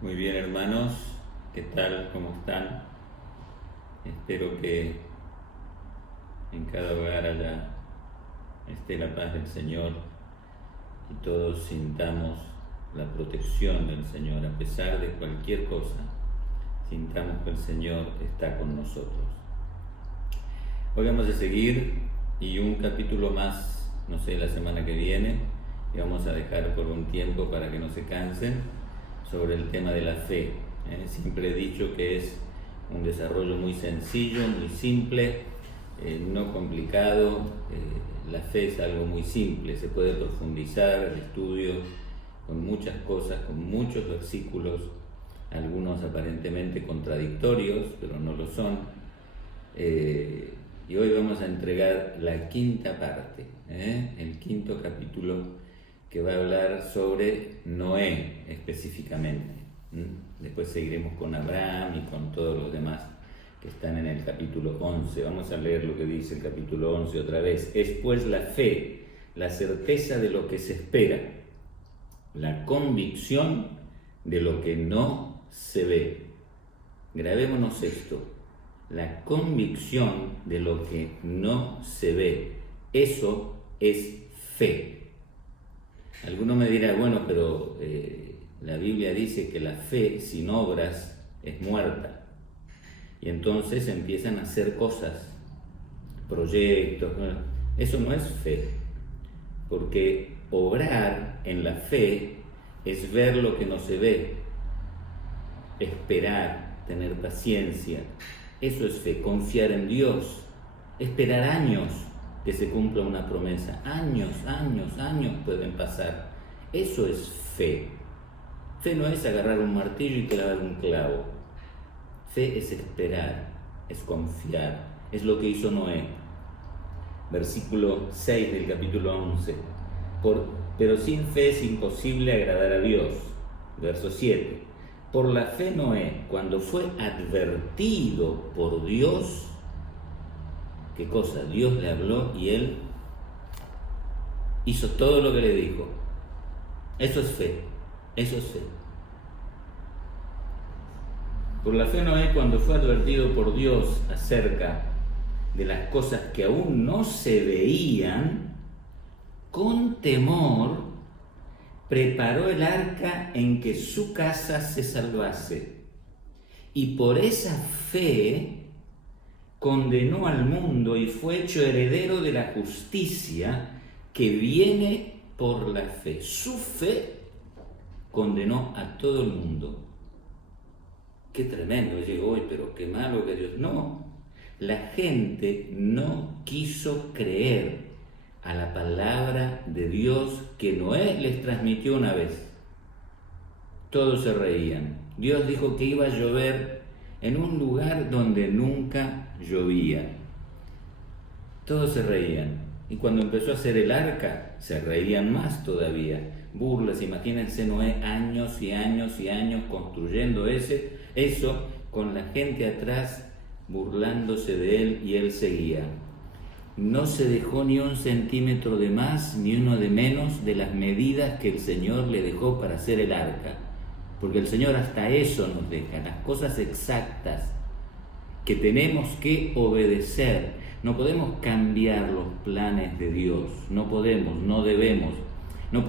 Muy bien, hermanos, ¿qué tal? ¿Cómo están? Espero que en cada hogar esté la paz del Señor y todos sintamos la protección del Señor a pesar de cualquier cosa. Sintamos que el Señor está con nosotros. Hoy vamos a seguir y un capítulo más, no sé, la semana que viene, y vamos a dejar por un tiempo para que no se cansen, sobre el tema de la fe. Siempre he dicho que es un desarrollo muy sencillo, muy simple, no complicado. La fe es algo muy simple, se puede profundizar el estudio con muchas cosas, con muchos versículos, algunos aparentemente contradictorios, pero no lo son. Y hoy vamos a entregar la quinta parte, el quinto capítulo, que va a hablar sobre Noé específicamente. Después seguiremos con Abraham y con todos los demás que están en el capítulo 11. Vamos a leer lo que dice el capítulo 11 otra vez. Es pues la fe, la certeza de lo que se espera, la convicción de lo que no se ve. Grabémonos esto: la convicción de lo que no se ve. Eso es fe. Alguno me dirá, bueno, pero la Biblia dice que la fe sin obras es muerta. Y entonces empiezan a hacer cosas, proyectos. Eso no es fe, porque obrar en la fe es ver lo que no se ve, esperar, tener paciencia. Eso es fe, confiar en Dios, esperar años que se cumpla una promesa. Años pueden pasar. Eso es fe. Fe no es agarrar un martillo y clavar un clavo. Fe es esperar, es confiar. Es lo que hizo Noé. Versículo 6 del capítulo 11. Pero sin fe es imposible agradar a Dios. Verso 7. Por la fe Noé, cuando fue advertido por Dios, ¿qué cosa? Dios le habló y él hizo todo lo que le dijo. Eso es fe, eso es fe. Por la fe Noé, cuando fue advertido por Dios acerca de las cosas que aún no se veían, con temor preparó el arca en que su casa se salvase. Y por esa fe condenó al mundo y fue hecho heredero de la justicia que viene por la fe. Su fe condenó a todo el mundo. Qué tremendo, llegó hoy, pero qué malo que Dios. No, la gente no quiso creer a la palabra de Dios que Noé les transmitió una vez. Todos se reían. Dios dijo que iba a llover en un lugar donde nunca llovía. Todos se reían. Y cuando empezó a hacer el arca, se reían más todavía. Burlas, imagínense Noé años y años y años construyendo eso, con la gente atrás burlándose de él, y él seguía. No se dejó ni un centímetro de más ni uno de menos de las medidas que el Señor le dejó para hacer el arca. Porque el Señor hasta eso nos deja, las cosas exactas que tenemos que obedecer. No podemos cambiar los planes de Dios, no podemos, no debemos, no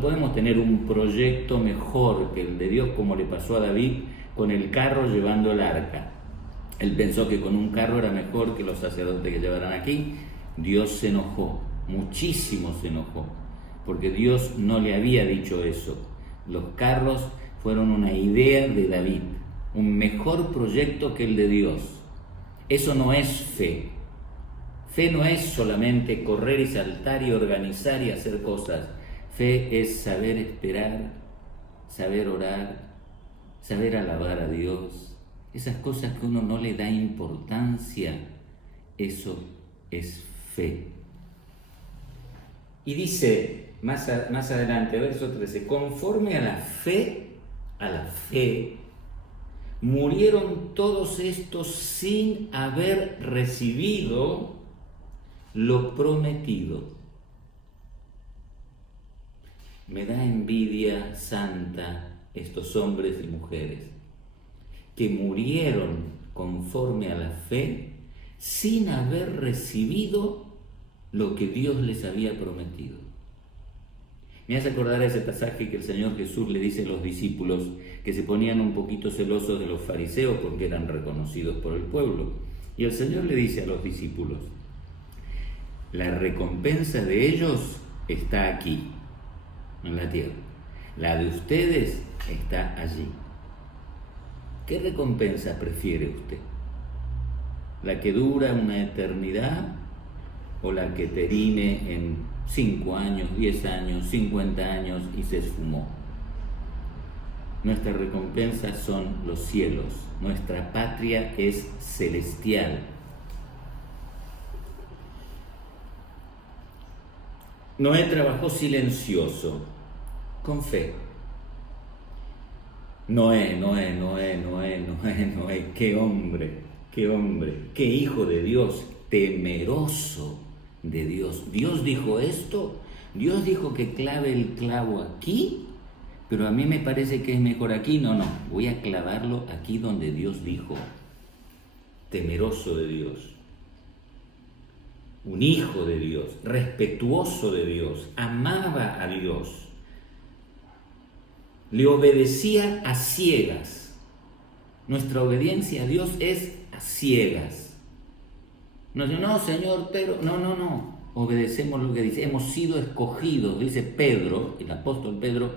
podemos tener un proyecto mejor que el de Dios, como le pasó a David con el carro llevando el arca. Él pensó que con un carro era mejor que los sacerdotes que llevaran aquí. Dios se enojó, muchísimo se enojó, porque Dios no le había dicho eso. Los carros fueron una idea de David, un mejor proyecto que el de Dios. Eso no es fe. Fe no es solamente correr y saltar y organizar y hacer cosas. Fe es saber esperar, saber orar, saber alabar a Dios. Esas cosas que uno no le da importancia, eso es fe. Y dice más adelante, verso 13, conforme a la fe, murieron todos estos sin haber recibido lo prometido. Me da envidia santa estos hombres y mujeres que murieron conforme a la fe sin haber recibido lo que Dios les había prometido. Me hace acordar a ese pasaje que el Señor Jesús le dice a los discípulos que se ponían un poquito celosos de los fariseos porque eran reconocidos por el pueblo. Y el Señor le dice a los discípulos: la recompensa de ellos está aquí, en la tierra. La de ustedes está allí. ¿Qué recompensa prefiere usted? ¿La que dura una eternidad o la que termine en 5 años, 10 años, 50 años y se esfumó? Nuestra recompensa son los cielos. Nuestra patria es celestial. Noé trabajó silencioso, con fe. Noé, qué hombre, qué hijo de Dios, temeroso de Dios. Dios dijo esto, Dios dijo que clave el clavo aquí, pero a mí me parece que es mejor aquí. No, voy a clavarlo aquí donde Dios dijo. Temeroso de Dios. Un hijo de Dios, respetuoso de Dios, amaba a Dios. Le obedecía a ciegas. Nuestra obediencia a Dios es a ciegas. No, Señor, pero no. Obedecemos lo que dice. Hemos sido escogidos, dice Pedro, el apóstol Pedro,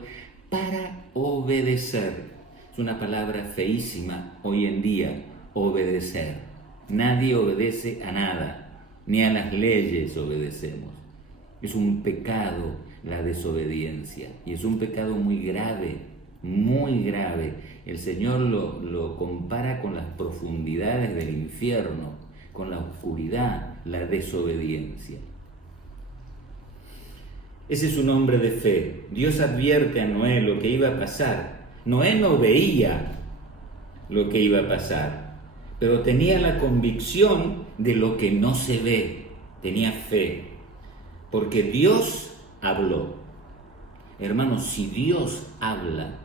para obedecer. Es una palabra feísima hoy en día, obedecer. Nadie obedece a nada, ni a las leyes obedecemos. Es un pecado la desobediencia, y es un pecado muy grave, muy grave. El Señor lo compara con las profundidades del infierno, con la oscuridad, la desobediencia. Ese es un hombre de fe. Dios advierte a Noé lo que iba a pasar. Noé no veía lo que iba a pasar, pero tenía la convicción de lo que no se ve. Tenía fe, porque Dios habló. Hermanos, si Dios habla,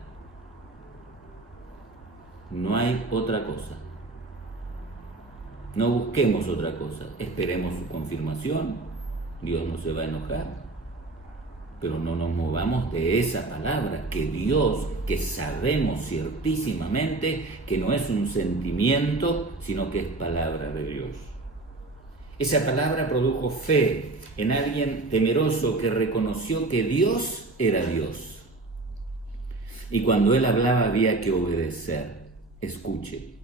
no hay otra cosa. No busquemos otra cosa. Esperemos su confirmación. Dios no se va a enojar. Pero no nos movamos de esa palabra, que Dios, que sabemos ciertísimamente que no es un sentimiento, sino que es palabra de Dios. Esa palabra produjo fe en alguien temeroso que reconoció que Dios era Dios. Y cuando él hablaba había que obedecer. Escuche,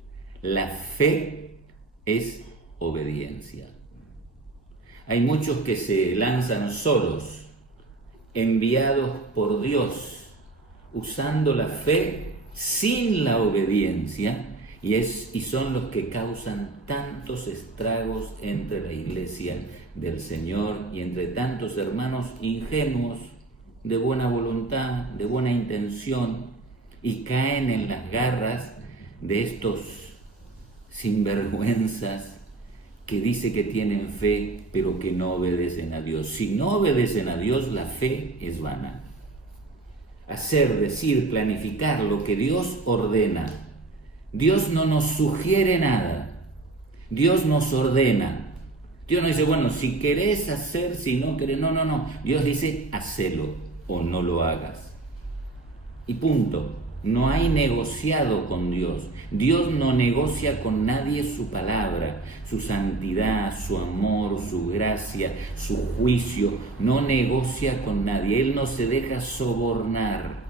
la fe es obediencia. Hay muchos que se lanzan solos, enviados por Dios, usando la fe sin la obediencia, y son los que causan tantos estragos entre la iglesia del Señor y entre tantos hermanos ingenuos, de buena voluntad, de buena intención, y caen en las garras de estos sinvergüenzas que dice que tienen fe, pero que no obedecen a Dios. Si no obedecen a Dios, la fe es vana. Hacer, decir, planificar lo que Dios ordena. Dios no nos sugiere nada, Dios nos ordena. Dios no dice, bueno, si querés hacer, si no querés, no. Dios dice, hacelo o no lo hagas. Y punto. No hay negociado con Dios. Dios no negocia con nadie su palabra, su santidad, su amor, su gracia, su juicio. No negocia con nadie. Él no se deja sobornar.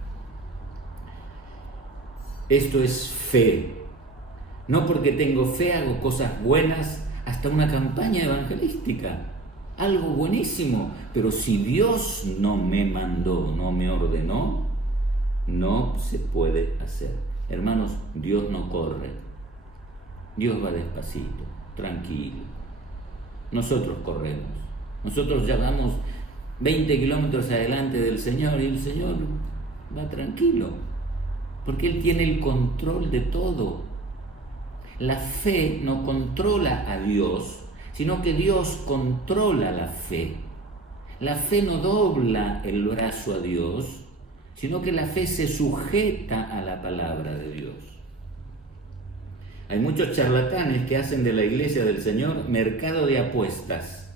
Esto es fe. No porque tengo fe hago cosas buenas, hasta una campaña evangelística, algo buenísimo. Pero si Dios no me mandó, no me ordenó, no se puede hacer. Hermanos, Dios no corre. Dios va despacito, tranquilo. Nosotros corremos. Nosotros ya vamos 20 kilómetros adelante del Señor y el Señor va tranquilo, porque Él tiene el control de todo. La fe no controla a Dios, sino que Dios controla la fe. La fe no dobla el brazo a Dios, sino que la fe se sujeta a la palabra de Dios. Hay muchos charlatanes que hacen de la iglesia del Señor mercado de apuestas,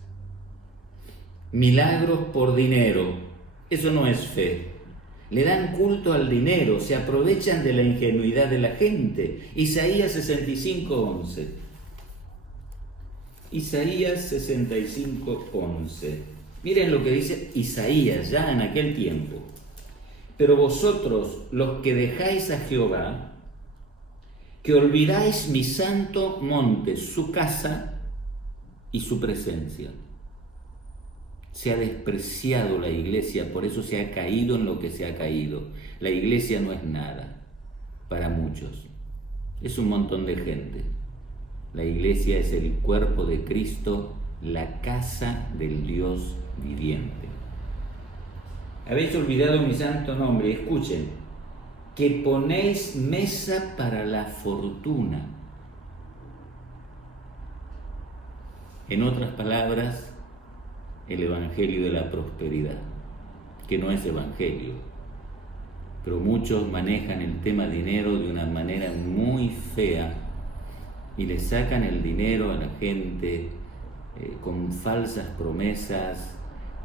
milagros por dinero. Eso no es fe. Le dan culto al dinero, se aprovechan de la ingenuidad de la gente. Isaías 65:11. Isaías 65:11. Miren lo que dice Isaías ya en aquel tiempo. Pero vosotros, los que dejáis a Jehová, que olvidáis mi santo monte, su casa y su presencia. Se ha despreciado la iglesia, por eso se ha caído en lo que se ha caído. La iglesia no es nada para muchos, es un montón de gente. La iglesia es el cuerpo de Cristo, la casa del Dios viviente. Habéis olvidado mi santo nombre, escuchen, que ponéis mesa para la fortuna. En otras palabras, el evangelio de la prosperidad, que no es evangelio, pero muchos manejan el tema dinero de una manera muy fea y le sacan el dinero a la gente con falsas promesas,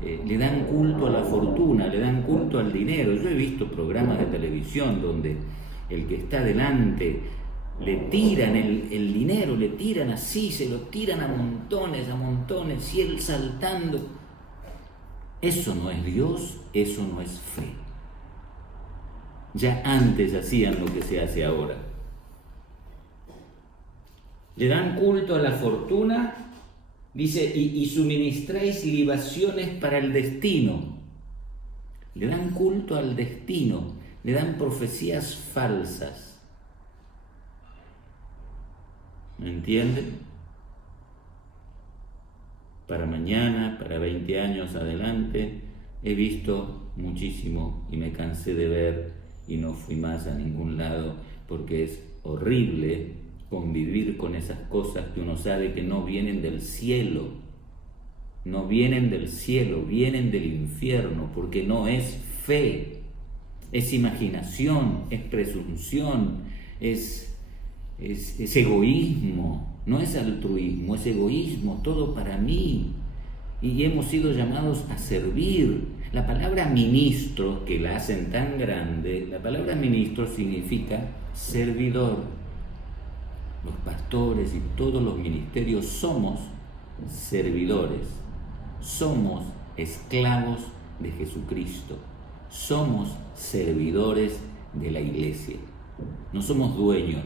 le dan culto a la fortuna, le dan culto al dinero. Yo he visto programas de televisión donde el que está delante le tiran el dinero, le tiran así, se lo tiran a montones, y él saltando. Eso no es Dios, eso no es fe. Ya antes hacían lo que se hace ahora. Le dan culto a la fortuna, dice, y suministráis libaciones para el destino. Le dan culto al destino, le dan profecías falsas. ¿Me entienden? Para mañana, para 20 años adelante, he visto muchísimo y me cansé de ver y no fui más a ningún lado porque es horrible convivir con esas cosas que uno sabe que no vienen del cielo. No vienen del cielo, vienen del infierno, porque no es fe, es imaginación, es presunción, es egoísmo, no es altruismo, es egoísmo, todo para mí. Y hemos sido llamados a servir. La palabra ministro, que la hacen tan grande, la palabra ministro significa servidor. Los pastores y todos los ministerios somos servidores, somos esclavos de Jesucristo, somos servidores de la iglesia, no somos dueños.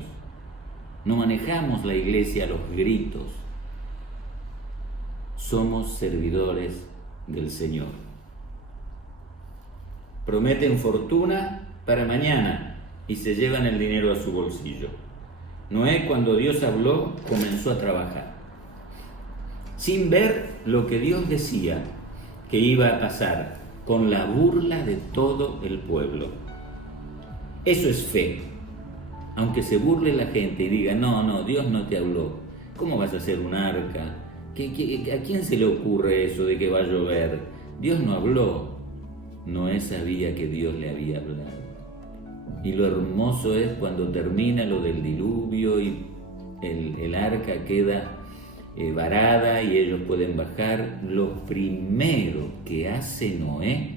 No manejamos la iglesia a los gritos. Somos servidores del Señor. Prometen fortuna para mañana y se llevan el dinero a su bolsillo. Noé, cuando Dios habló, comenzó a trabajar, sin ver lo que Dios decía que iba a pasar, con la burla de todo el pueblo. Eso es fe. Aunque se burle la gente y diga, no, Dios no te habló. ¿Cómo vas a hacer un arca? ¿A quién se le ocurre eso de que va a llover? Dios no habló. Noé sabía que Dios le había hablado. Y lo hermoso es cuando termina lo del diluvio y el arca queda varada y ellos pueden bajar. Lo primero que hace Noé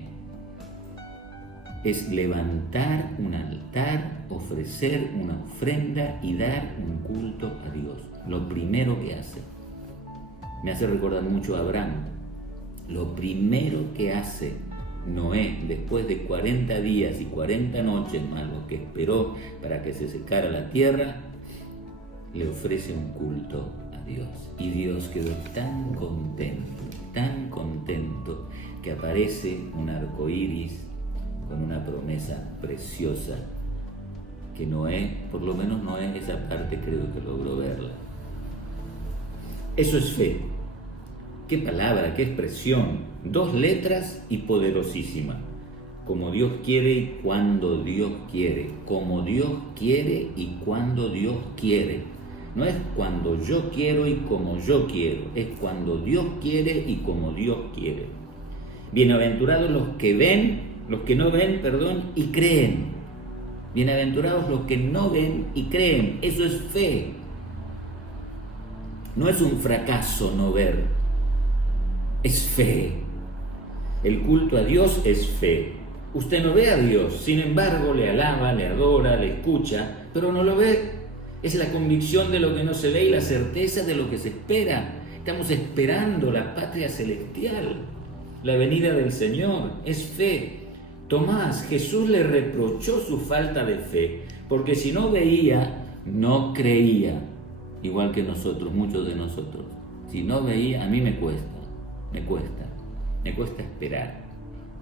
es levantar un altar, ofrecer una ofrenda y dar un culto a Dios. Lo primero que hace. Me hace recordar mucho a Abraham. Lo primero que hace Noé, después de 40 días y 40 noches más lo que esperó para que se secara la tierra, le ofrece un culto a Dios. Y Dios quedó tan contento, que aparece un arco iris con una promesa preciosa que Noé, por lo menos Noé, esa parte creo que logró verla. Eso es fe. Qué palabra, qué expresión. 2 letras y poderosísima. Como Dios quiere y cuando Dios quiere. Como Dios quiere y cuando Dios quiere. No es cuando yo quiero y como yo quiero. Es cuando Dios quiere y como Dios quiere. Bienaventurados los que ven los que no ven, y creen. Bienaventurados los que no ven y creen. Eso es fe. No es un fracaso no ver, es fe. El culto a Dios es fe. Usted no ve a Dios, sin embargo le alaba, le adora, le escucha, pero no lo ve. Es la convicción de lo que no se ve y la certeza de lo que se espera. Estamos esperando la patria celestial, la venida del Señor. Es fe. Tomás, Jesús le reprochó su falta de fe, porque si no veía, no creía. Igual que nosotros, muchos de nosotros. Si no veía, a mí me cuesta esperar.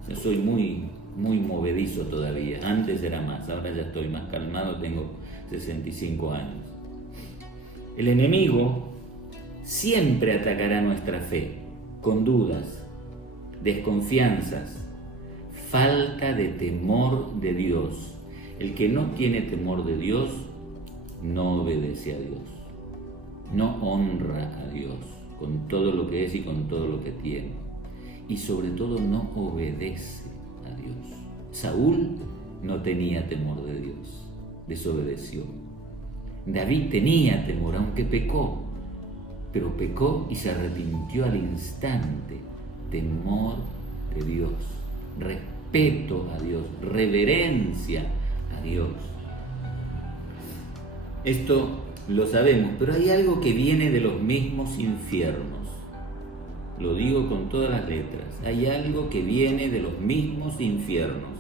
Yo soy muy movedizo todavía. Antes era más, ahora ya estoy más calmado, tengo 65 años. El enemigo siempre atacará nuestra fe con dudas, desconfianzas, falta de temor de Dios. El que no tiene temor de Dios no obedece a Dios, no honra a Dios con todo lo que es y con todo lo que tiene, y sobre todo no obedece a Dios. Saúl no tenía temor de Dios, desobedeció. David tenía temor, aunque pecó, pero pecó y se arrepintió al instante. Temor de Dios, respeto a Dios, reverencia a Dios. Esto lo sabemos, pero hay algo que viene de los mismos infiernos. Lo digo con todas las letras. Hay algo que viene de los mismos infiernos,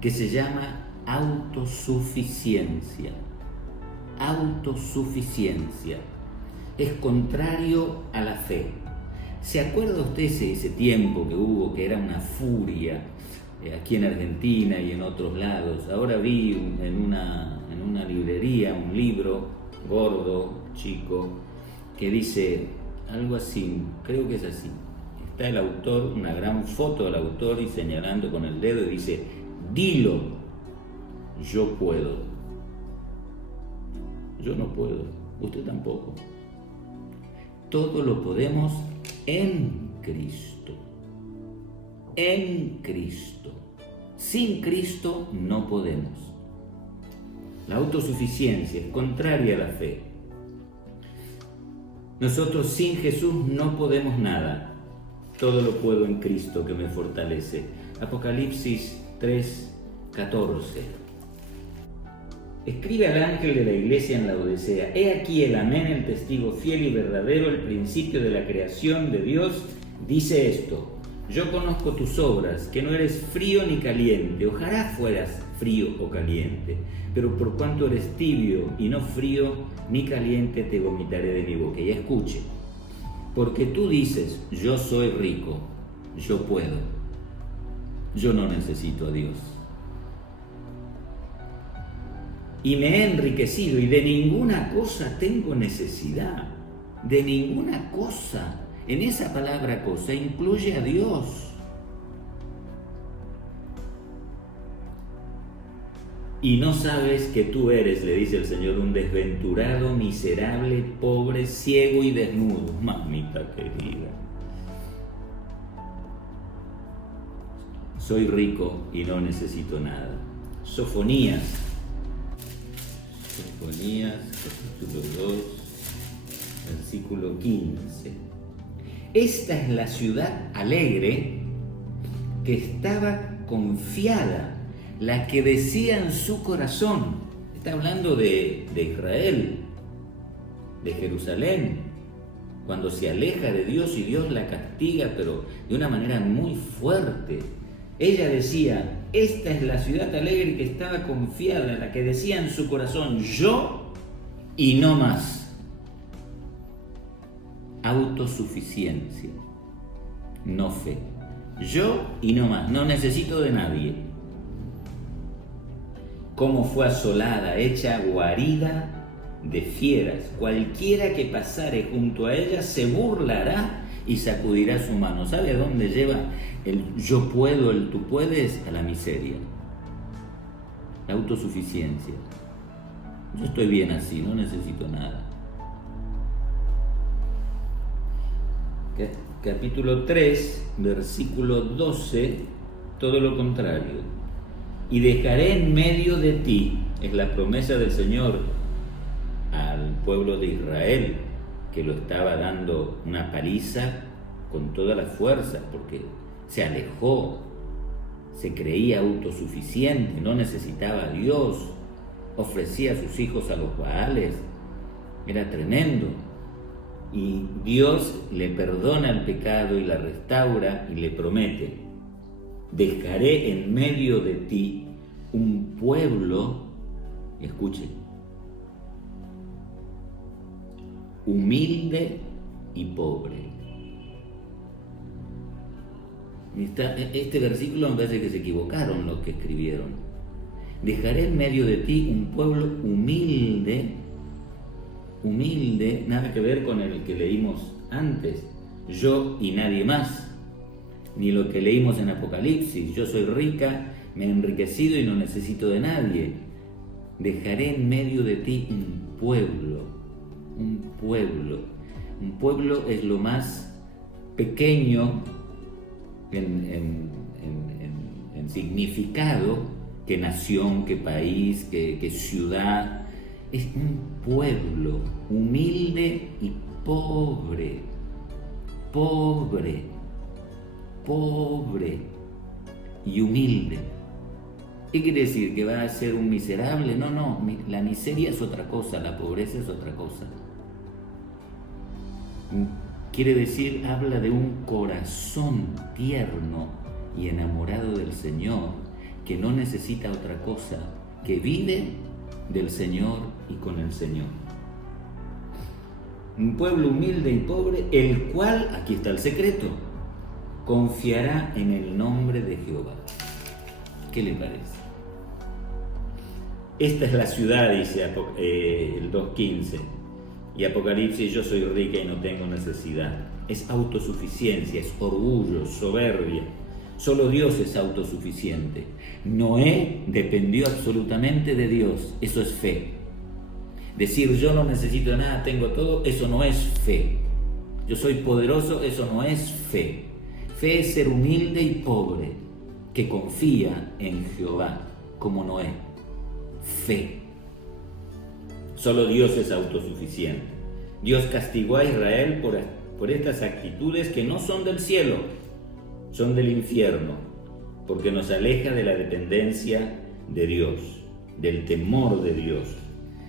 que se llama autosuficiencia. Autosuficiencia. Es contrario a la fe. ¿Se acuerda usted ese tiempo que hubo, que era una furia aquí en Argentina y en otros lados? Ahora vi en una librería un libro gordo, chico, que dice algo así, creo que es así. Está el autor, una gran foto del autor y señalando con el dedo y dice: dilo, yo puedo. Yo no puedo, usted tampoco. Todo lo podemos en Cristo. En Cristo. Sin Cristo no podemos. La autosuficiencia es contraria a la fe. Nosotros sin Jesús no podemos nada. Todo lo puedo en Cristo que me fortalece. Apocalipsis 3:14. Escribe al ángel de la iglesia en Laodicea: he aquí el amén, el testigo fiel y verdadero, el principio de la creación de Dios, dice esto: yo conozco tus obras, que no eres frío ni caliente. Ojalá fueras frío o caliente, pero por cuanto eres tibio y no frío ni caliente, te vomitaré de mi boca. Y escuche, porque tú dices: yo soy rico, yo puedo, yo no necesito a Dios, y me he enriquecido y de ninguna cosa tengo necesidad. De ninguna cosa. En esa palabra cosa incluye a Dios. Y no sabes que tú eres, le dice el Señor, un desventurado, miserable, pobre, ciego y desnudo. Mamita querida. Soy rico y no necesito nada. Sofonías, capítulo 2, versículo 15. Esta es la ciudad alegre que estaba confiada, la que decía en su corazón. Está hablando de Israel, de Jerusalén, cuando se aleja de Dios y Dios la castiga, pero de una manera muy fuerte. Ella decía: esta es la ciudad alegre que estaba confiada, la que decía en su corazón: yo y no más. Autosuficiencia, no fe. Yo y no más, no necesito de nadie. Cómo fue asolada, hecha guarida de fieras. Cualquiera que pasare junto a ella se burlará y sacudirá su mano. ¿Sabe a dónde lleva el yo puedo, el tú puedes? A la miseria. La autosuficiencia. Yo estoy bien así, no necesito nada. Capítulo 3, versículo 12, todo lo contrario. Y dejaré en medio de ti, es la promesa del Señor al pueblo de Israel, que lo estaba dando una paliza con toda la fuerza, porque se alejó, se creía autosuficiente, no necesitaba a Dios, ofrecía a sus hijos a los Baales, era tremendo. Y Dios le perdona el pecado y la restaura y le promete: dejaré en medio de ti un pueblo, escuche, humilde y pobre. Este versículo me parece que se equivocaron los que escribieron. Dejaré en medio de ti un pueblo humilde, nada que ver con el que leímos antes, yo y nadie más, ni lo que leímos en Apocalipsis, yo soy rica, me he enriquecido y no necesito de nadie. Dejaré en medio de ti un pueblo. Un pueblo es lo más pequeño en significado que nación, que país, que ciudad. Es un pueblo humilde y pobre y humilde. ¿Qué quiere decir? ¿Que va a ser un miserable? No, la miseria es otra cosa, la pobreza es otra cosa. Quiere decir, habla de un corazón tierno y enamorado del Señor, que no necesita otra cosa, que vive del Señor y con el Señor. Un pueblo humilde y pobre, el cual, aquí está el secreto, confiará en el nombre de Jehová. ¿Qué le parece? Esta es la ciudad, dice el 2.15, y Apocalipsis: yo soy rica y no tengo necesidad. Es autosuficiencia, es orgullo, soberbia. Solo Dios es autosuficiente. Noé dependió absolutamente de Dios, eso es fe. Decir yo no necesito de nada, tengo todo, eso no es fe. Yo soy poderoso, eso no es fe. Fe es ser humilde y pobre, que confía en Jehová, como Noé. Fe. Solo Dios es autosuficiente. Dios castigó a Israel por estas actitudes que no son del cielo, son del infierno, porque nos aleja de la dependencia de Dios, del temor de Dios.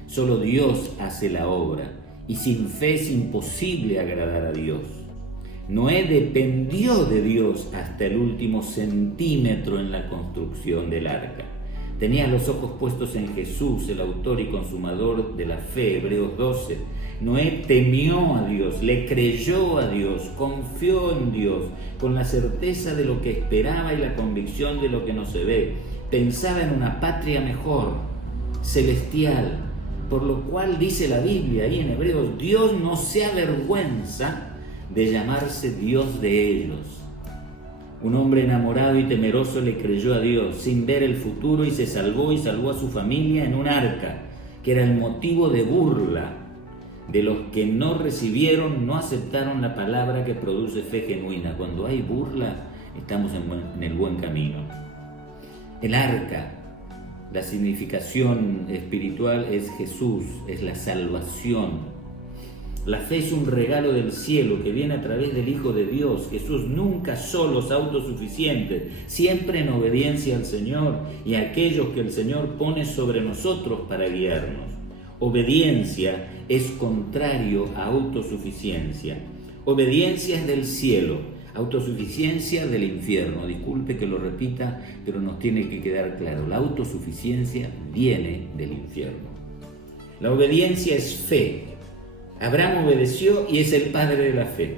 Solo Dios hace la obra, y sin fe es imposible agradar a Dios. Noé dependió de Dios hasta el último centímetro en la construcción del arca. Tenía los ojos puestos en Jesús, el autor y consumador de la fe, Hebreos 12. Noé temió a Dios, le creyó a Dios, confió en Dios, con la certeza de lo que esperaba y la convicción de lo que no se ve. Pensaba en una patria mejor, celestial, por lo cual dice la Biblia ahí en Hebreos: Dios no se avergüenza de llamarse Dios de ellos. Un hombre enamorado y temeroso le creyó a Dios sin ver el futuro y se salvó y salvó a su familia en un arca, que era el motivo de burla de los que no recibieron, no aceptaron la palabra que produce fe genuina. Cuando hay burla, estamos en el buen camino. El arca, la significación espiritual es Jesús, es la salvación. La fe es un regalo del cielo que viene a través del Hijo de Dios. Jesús nunca solo es autosuficiente, siempre en obediencia al Señor y a aquellos que el Señor pone sobre nosotros para guiarnos. Obediencia es contrario a autosuficiencia. Obediencia es del cielo, autosuficiencia del infierno. Disculpe que lo repita, pero nos tiene que quedar claro. La autosuficiencia viene del infierno. La obediencia es fe. Abraham obedeció y es el padre de la fe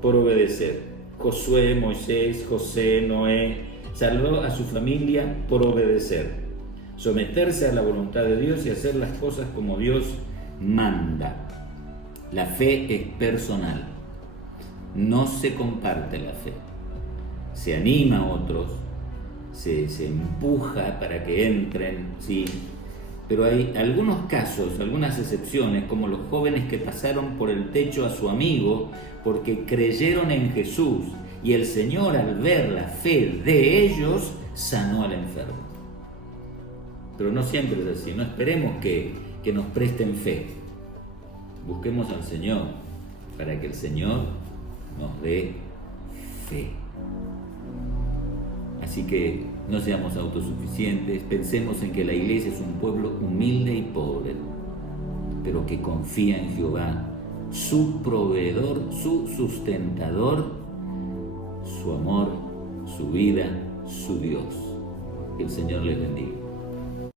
por obedecer. Josué, Moisés, José, Noé, salvó a su familia por obedecer. Someterse a la voluntad de Dios y hacer las cosas como Dios manda. La fe es personal. No se comparte la fe. Se anima a otros, se empuja para que entren, sí. Pero hay algunos casos, algunas excepciones, como los jóvenes que pasaron por el techo a su amigo porque creyeron en Jesús y el Señor, al ver la fe de ellos, sanó al enfermo. Pero no siempre es así, no esperemos que nos presten fe. Busquemos al Señor para que el Señor nos dé fe. Así que no seamos autosuficientes, pensemos en que la iglesia es un pueblo humilde y pobre, pero que confía en Jehová, su proveedor, su sustentador, su amor, su vida, su Dios. Que el Señor les bendiga.